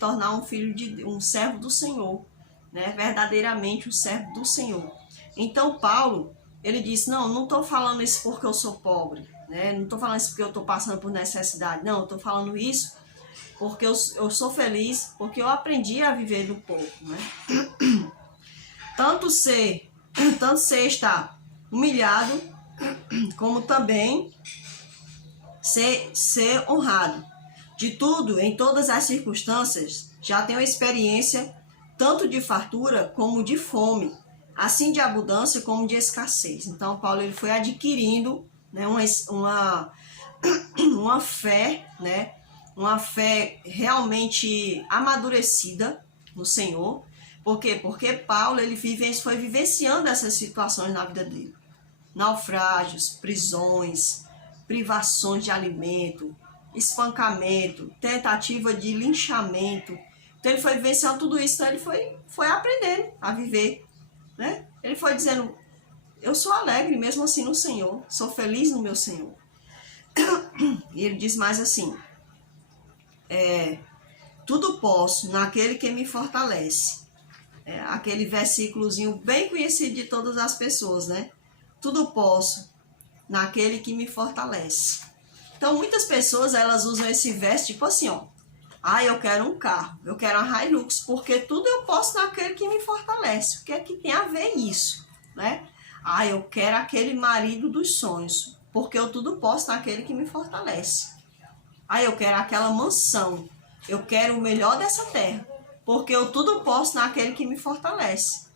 tornar um servo do Senhor, né? Verdadeiramente um servo do Senhor. Então Paulo, ele disse, não estou falando isso porque eu sou pobre, né? Não estou falando isso porque eu estou passando por necessidade, não, eu estou falando isso porque eu sou feliz, porque eu aprendi a viver do pouco, né? Tanto ser estar humilhado, como também ser honrado. De tudo, em todas as circunstâncias, já tenho experiência tanto de fartura como de fome, assim de abundância como de escassez. Então, Paulo, ele foi adquirindo, né, uma fé, né? Uma fé realmente amadurecida no Senhor. Por quê? Porque Paulo, ele foi vivenciando essas situações na vida dele. Naufrágios, prisões, privações de alimento, espancamento, tentativa de linchamento. Então ele foi vivenciando tudo isso, então ele foi aprendendo a viver, né? Ele foi dizendo, eu sou alegre mesmo assim no Senhor, sou feliz no meu Senhor. E ele diz mais assim, tudo posso naquele que me fortalece. Aquele versículozinho bem conhecido de todas as pessoas, né? Tudo posso naquele que me fortalece. Então, muitas pessoas, elas usam esse verso tipo assim, ó. Eu quero um carro, eu quero uma Hilux, porque tudo eu posso naquele que me fortalece. O que é que tem a ver isso, né? Eu quero aquele marido dos sonhos, porque eu tudo posso naquele que me fortalece. Eu quero aquela mansão, eu quero o melhor dessa terra, porque eu tudo posso naquele que me fortalece.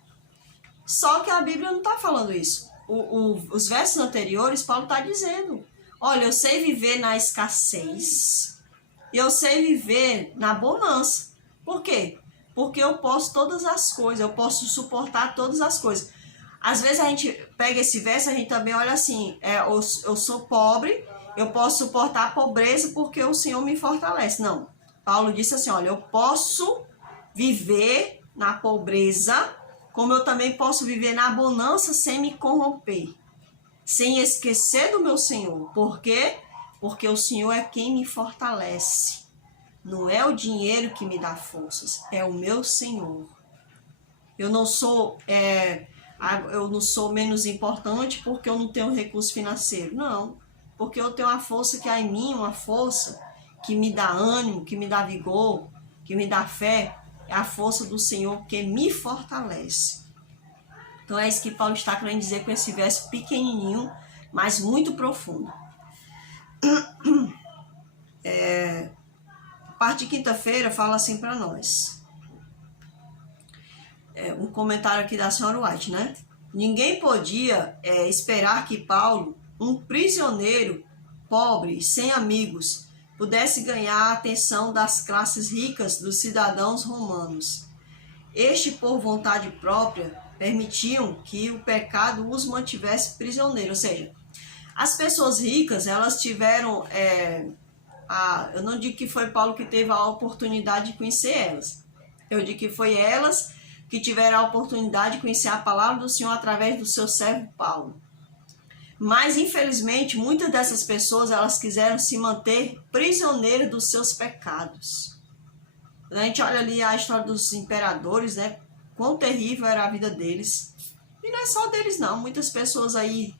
Só que a Bíblia não está falando isso. Os versos anteriores, Paulo está dizendo, olha, eu sei viver na escassez, eu sei viver na bonança. Por quê? Porque eu posso todas as coisas, eu posso suportar todas as coisas. Às vezes a gente pega esse verso, a gente também olha assim, eu sou pobre, eu posso suportar a pobreza porque o Senhor me fortalece. Não, Paulo disse assim, olha, eu posso viver na pobreza, como eu também posso viver na bonança sem me corromper, sem esquecer do meu Senhor. Por quê? Porque o Senhor é quem me fortalece. Não é o dinheiro que me dá forças, é o meu Senhor. Eu não sou eu não sou menos importante porque eu não tenho recurso financeiro. Não, porque eu tenho uma força que há em mim, uma força que me dá ânimo, que me dá vigor, que me dá fé. É a força do Senhor que me fortalece. Então é isso que Paulo está querendo dizer com esse verso pequenininho, mas muito profundo. A parte de quinta-feira fala assim para nós. Um comentário aqui da senhora White, né? Ninguém podia esperar que Paulo, um prisioneiro pobre, sem amigos, pudesse ganhar a atenção das classes ricas dos cidadãos romanos. Este, por vontade própria, permitiam que o pecado os mantivesse prisioneiros. Ou seja, as pessoas ricas, elas tiveram... eu não digo que foi Paulo que teve a oportunidade de conhecer elas. Eu digo que foi elas que tiveram a oportunidade de conhecer a palavra do Senhor através do seu servo Paulo. Mas, infelizmente, muitas dessas pessoas, elas quiseram se manter prisioneiras dos seus pecados. A gente olha ali a história dos imperadores, né? Quão terrível era a vida deles. E não é só deles, não. Muitas pessoas aí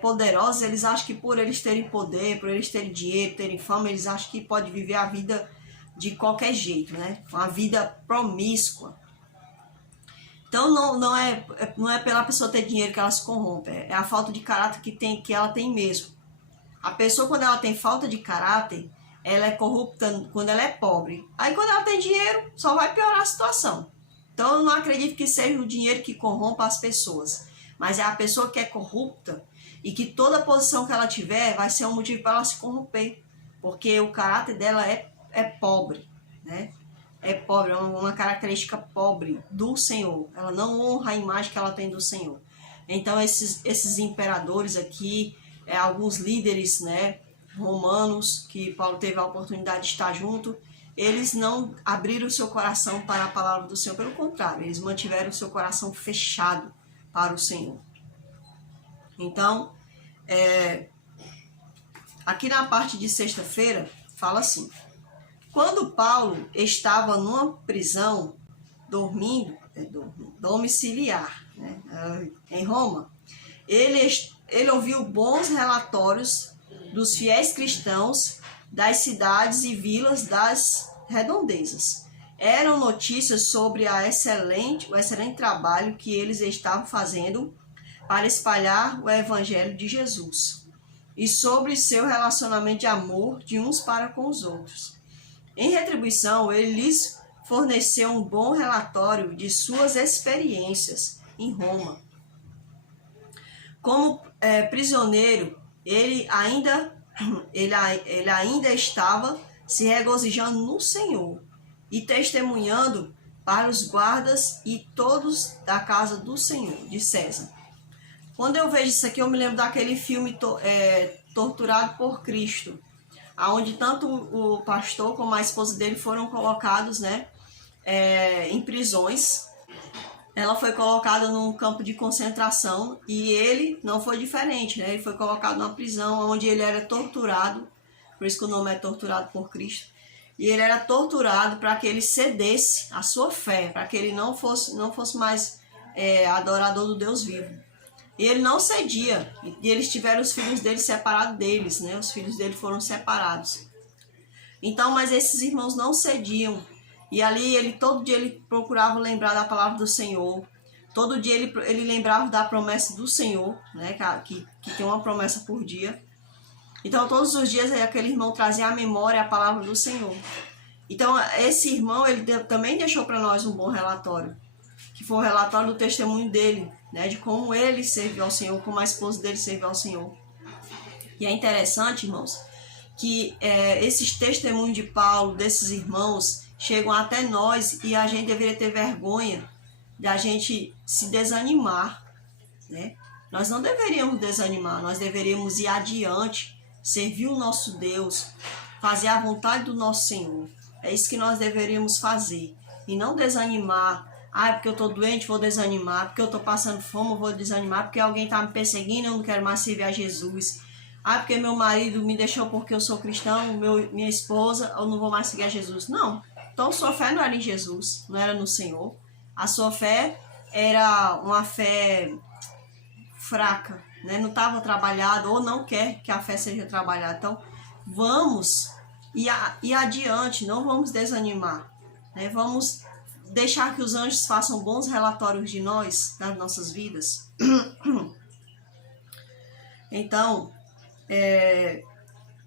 poderosas, eles acham que por eles terem poder, por eles terem dinheiro, terem fama, eles acham que pode viver a vida de qualquer jeito, né? Uma vida promíscua. Então não é pela pessoa ter dinheiro que ela se corrompe, é a falta de caráter que ela tem mesmo. A pessoa, quando ela tem falta de caráter, ela é corrupta quando ela é pobre. Aí quando ela tem dinheiro, só vai piorar a situação. Então eu não acredito que seja o dinheiro que corrompa as pessoas, mas é a pessoa que é corrupta e que toda posição que ela tiver vai ser um motivo para ela se corromper, porque o caráter dela é pobre, né? É pobre, é uma característica pobre do Senhor. Ela não honra a imagem que ela tem do Senhor. Então esses imperadores aqui, alguns líderes, né, romanos, que Paulo teve a oportunidade de estar junto, eles não abriram o seu coração para a palavra do Senhor. Pelo contrário, eles mantiveram o seu coração fechado para o Senhor. Então, aqui na parte de sexta-feira, fala assim: quando Paulo estava numa prisão, dormindo, domiciliar, né, em Roma, ele ouviu bons relatórios dos fiéis cristãos das cidades e vilas das redondezas. Eram notícias sobre o excelente trabalho que eles estavam fazendo para espalhar o evangelho de Jesus e sobre seu relacionamento de amor de uns para com os outros. Em retribuição, ele lhes forneceu um bom relatório de suas experiências em Roma. Como prisioneiro, ele ainda estava se regozijando no Senhor e testemunhando para os guardas e todos da casa do Senhor, de César. Quando eu vejo isso aqui, eu me lembro daquele filme Torturado por Cristo, onde tanto o pastor como a esposa dele foram colocados, né, em prisões. Ela foi colocada num campo de concentração e ele não foi diferente, né? Ele foi colocado numa prisão onde ele era torturado, por isso que o nome é Torturado por Cristo. E ele era torturado para que ele cedesse a sua fé, para que ele não fosse mais adorador do Deus vivo. E ele não cedia, e eles tiveram os filhos dele separados deles, né? Os filhos dele foram separados. Então, mas esses irmãos não cediam. E ali, todo dia ele procurava lembrar da palavra do Senhor. Todo dia ele lembrava da promessa do Senhor, né? Que tem uma promessa por dia. Então, todos os dias, aquele irmão trazia à memória a palavra do Senhor. Então, esse irmão, ele também deixou para nós um bom relatório, que foi o relatório do testemunho dele, né? De como ele serviu ao Senhor, como a esposa dele serviu ao Senhor. E é interessante, irmãos, que esses testemunhos de Paulo, desses irmãos, chegam até nós e a gente deveria ter vergonha de a gente se desanimar, né? Nós não deveríamos desanimar, nós deveríamos ir adiante, servir o nosso Deus, fazer a vontade do nosso Senhor. É isso que nós deveríamos fazer e não desanimar. Porque eu estou doente, vou desanimar. Porque eu estou passando fome, eu vou desanimar. Porque alguém está me perseguindo, eu não quero mais servir a Jesus. Porque meu marido me deixou porque eu sou cristão, minha esposa, eu não vou mais seguir a Jesus. Não. Então, sua fé não era em Jesus, não era no Senhor. A sua fé era uma fé fraca, né? Não estava trabalhada ou não quer que a fé seja trabalhada. Então, vamos ir adiante, não vamos desanimar, né? Vamos deixar que os anjos façam bons relatórios de nós, das nossas vidas. Então,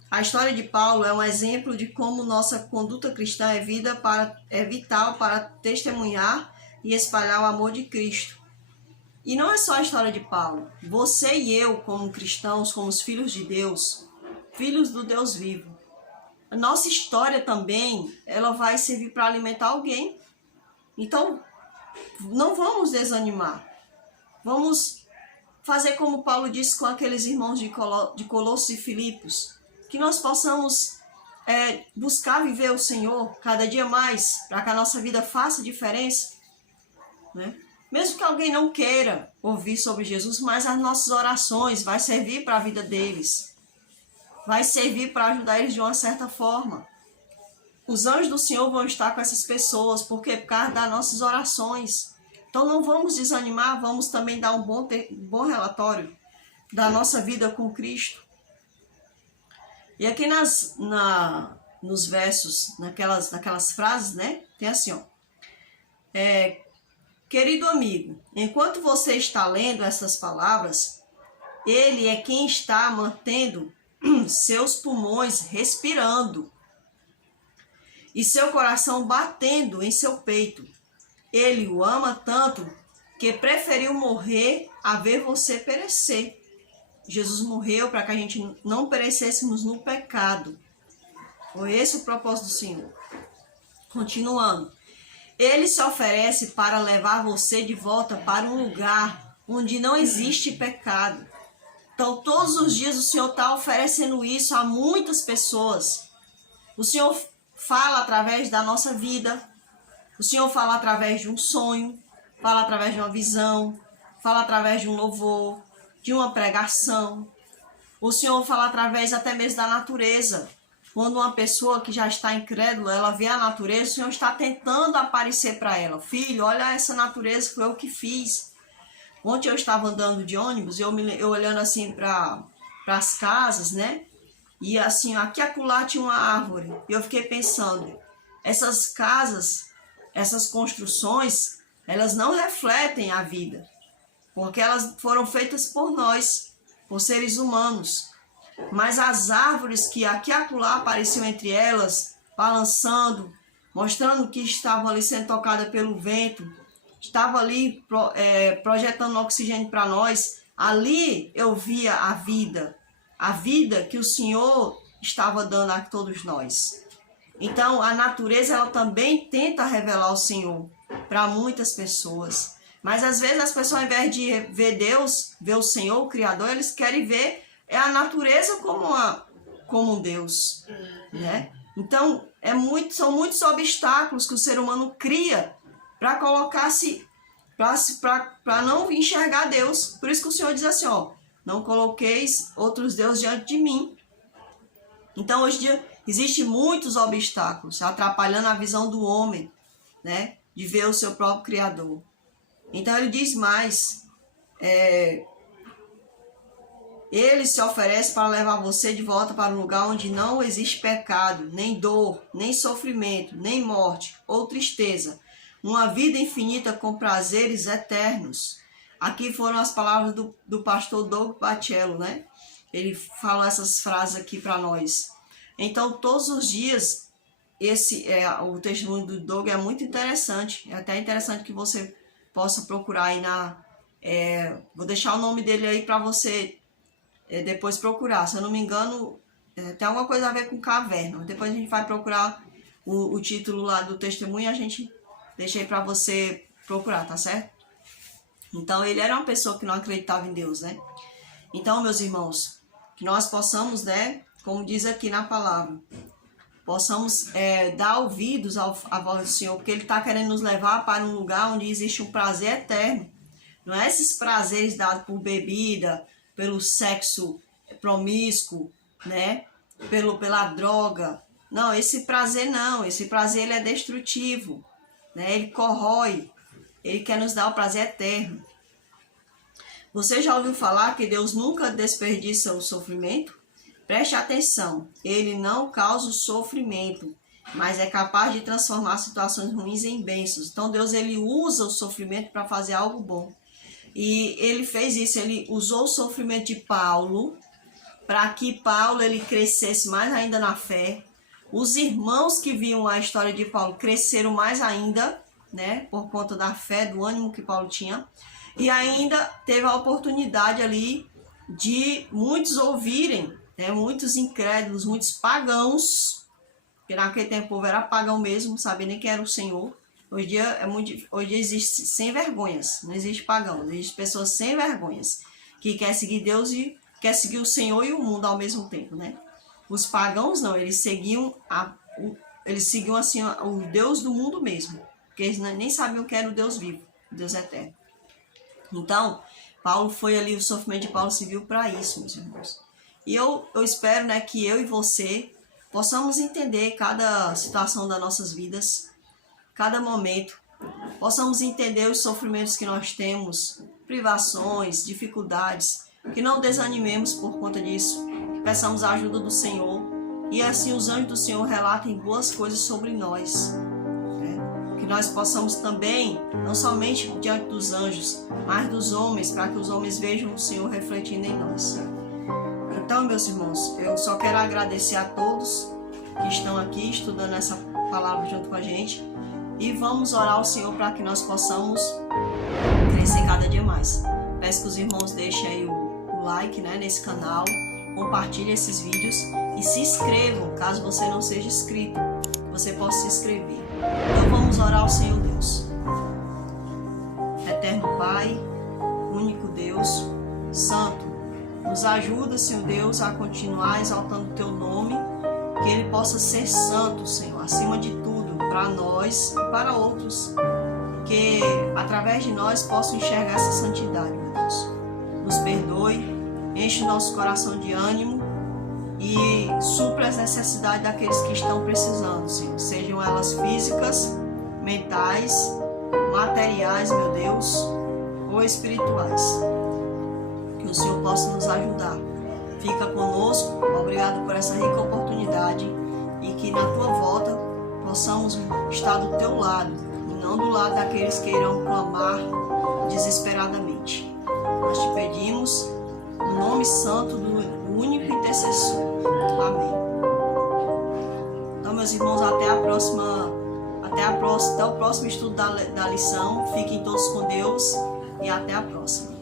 a história de Paulo é um exemplo de como nossa conduta cristã é vital para testemunhar e espalhar o amor de Cristo. E não é só a história de Paulo. Você e eu, como cristãos, como os filhos de Deus, filhos do Deus vivo, a nossa história também, ela vai servir para alimentar alguém. Então, não vamos desanimar. Vamos fazer como Paulo disse com aqueles irmãos de Colossos e Filipos, que nós possamos buscar viver o Senhor cada dia mais, para que a nossa vida faça diferença, né? Mesmo que alguém não queira ouvir sobre Jesus, mas as nossas orações vai servir para a vida deles, vai servir para ajudar eles de uma certa forma. Os anjos do Senhor vão estar com essas pessoas, porque por causa das nossas orações. Então não vamos desanimar, vamos também dar um bom relatório da nossa vida com Cristo. E aqui nos versos, naquelas frases, né? Tem assim, ó. Querido amigo, enquanto você está lendo essas palavras, ele é quem está mantendo seus pulmões respirando e seu coração batendo em seu peito. Ele o ama tanto que preferiu morrer a ver você perecer. Jesus morreu para que a gente não perecêssemos no pecado. Foi esse o propósito do Senhor. Continuando. Ele se oferece para levar você de volta para um lugar onde não existe pecado. Então, todos os dias o Senhor está oferecendo isso a muitas pessoas. O Senhor fala através da nossa vida. O Senhor fala através de um sonho, fala através de uma visão, fala através de um louvor, de uma pregação. O Senhor fala através até mesmo da natureza. Quando uma pessoa que já está incrédula, ela vê a natureza, o Senhor está tentando aparecer para ela. Filho, olha essa natureza, foi eu que fiz. Ontem eu estava andando de ônibus, eu olhando assim para as casas, né? E assim, aqui e acolá tinha uma árvore. E eu fiquei pensando, essas casas, essas construções, elas não refletem a vida. Porque elas foram feitas por nós, por seres humanos. Mas as árvores que aqui e acolá apareciam entre elas, balançando, mostrando que estavam ali sendo tocadas pelo vento, estavam ali projetando oxigênio para nós, ali eu via a vida que o Senhor estava dando a todos nós. Então, a natureza ela também tenta revelar o Senhor para muitas pessoas. Mas às vezes as pessoas, ao invés de ver Deus, ver o Senhor, o Criador, eles querem ver a natureza como um Deus, né? Então, são muitos obstáculos que o ser humano cria para colocar-se, para não enxergar Deus. Por isso que o Senhor diz assim, ó, não coloqueis outros deuses diante de mim. Então, hoje em dia, existem muitos obstáculos atrapalhando a visão do homem, né? De ver o seu próprio Criador. Então, ele diz mais, ele se oferece para levar você de volta para um lugar onde não existe pecado, nem dor, nem sofrimento, nem morte ou tristeza. Uma vida infinita com prazeres eternos. Aqui foram as palavras do pastor Doug Batello, né? Ele falou essas frases aqui para nós. Então, todos os dias, o testemunho do Doug é muito interessante. É até interessante que você possa procurar aí vou deixar o nome dele aí para você depois procurar. Se eu não me engano, tem alguma coisa a ver com caverna. Depois a gente vai procurar o título lá do testemunho e a gente deixa aí para você procurar, tá certo? Então, ele era uma pessoa que não acreditava em Deus, né? Então, meus irmãos, que nós possamos, né, como diz aqui na palavra, possamos dar ouvidos à voz do Senhor, porque Ele está querendo nos levar para um lugar onde existe um prazer eterno. Não é esses prazeres dados por bebida, pelo sexo promíscuo, né? Pela droga. Não, esse prazer não. Esse prazer ele é destrutivo, né? Ele corrói. Ele quer nos dar o prazer eterno. Você já ouviu falar que Deus nunca desperdiça o sofrimento? Preste atenção, Ele não causa o sofrimento, mas é capaz de transformar situações ruins em bênçãos. Então Deus, ele usa o sofrimento para fazer algo bom. E ele fez isso, ele usou o sofrimento de Paulo para que Paulo ele crescesse mais ainda na fé. Os irmãos que viam a história de Paulo cresceram mais ainda, né, por conta da fé, do ânimo que Paulo tinha. E ainda teve a oportunidade ali de muitos ouvirem, né, muitos incrédulos, muitos pagãos, porque naquele tempo o povo era pagão mesmo, não sabia nem quem era o Senhor. Hoje em dia, hoje existe sem vergonhas, não existe pagão, existe pessoas sem vergonhas, que quer seguir Deus e quer seguir o Senhor e o mundo ao mesmo tempo, né? Os pagãos não, eles seguiam assim o Deus do mundo mesmo, porque eles nem sabiam que era o Deus vivo, o Deus eterno. Então, Paulo foi ali, o sofrimento de Paulo serviu para isso, meus irmãos. E eu espero, né, que eu e você possamos entender cada situação das nossas vidas, cada momento, possamos entender os sofrimentos que nós temos, privações, dificuldades, que não desanimemos por conta disso, que peçamos a ajuda do Senhor e assim os anjos do Senhor relatem boas coisas sobre nós, né? Que nós possamos também, não somente diante dos anjos, mas dos homens, para que os homens vejam o Senhor refletindo em nós. Então, meus irmãos, eu só quero agradecer a todos que estão aqui estudando essa palavra junto com a gente e vamos orar ao Senhor para que nós possamos crescer cada dia mais. Peço que os irmãos deixem aí o like, né, nesse canal, compartilhem esses vídeos e se inscrevam, caso você não seja inscrito, que você possa se inscrever. Então vamos orar ao Senhor Deus. Eterno Pai, único Deus, Santo, nos ajuda, Senhor Deus, a continuar exaltando o Teu nome, que Ele possa ser santo, Senhor, acima de tudo, para nós e para outros, que através de nós possam enxergar essa santidade, meu Deus. Nos perdoe, enche o nosso coração de ânimo e supra as necessidades daqueles que estão precisando, Senhor, sejam elas físicas, mentais, materiais, meu Deus, ou espirituais. Que o Senhor possa nos ajudar. Fica conosco, obrigado por essa rica oportunidade e que na Tua volta possamos estar do Teu lado e não do lado daqueles que irão clamar desesperadamente. Nós te pedimos no nome santo do único intercessor. Amém. Então, meus irmãos, até o próximo estudo da lição. Fiquem todos com Deus e até a próxima.